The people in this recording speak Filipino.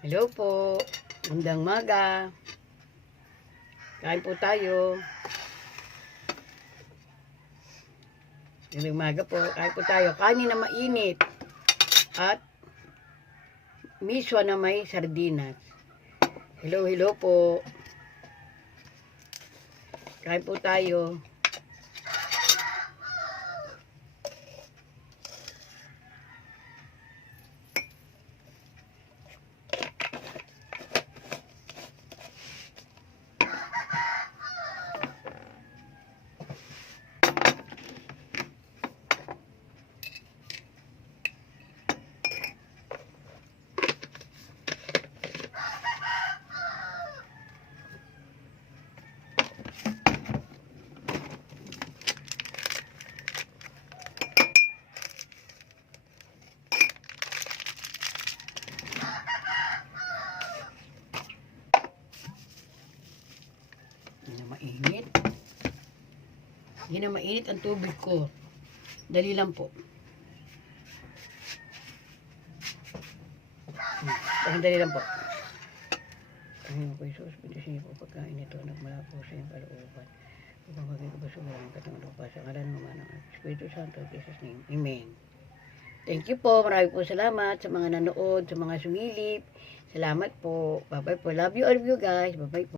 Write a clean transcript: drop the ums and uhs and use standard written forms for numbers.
Hello po. Magandang maga. Kain po tayo. Magandang maga po. Kain po tayo. Kanin na mainit. At miswa na may sardinas. Hello po. Kain po tayo. Mainit. Hindi na mainit ang tubig ko. Dali lang po. Dali lang po. Panginoon ko Isus, pindasin niyo po pagkain nito. Nagmula po sa iyong kalooban. Upang maging kabasugan ang katang lupa sa ngalan naman ng Espiritu Santo, Jesus name. Amen. Thank you po. Marami po salamat sa mga nanood, sa mga sumilip. Salamat po. Bye-bye po. Love you all of you guys. Bye-bye po.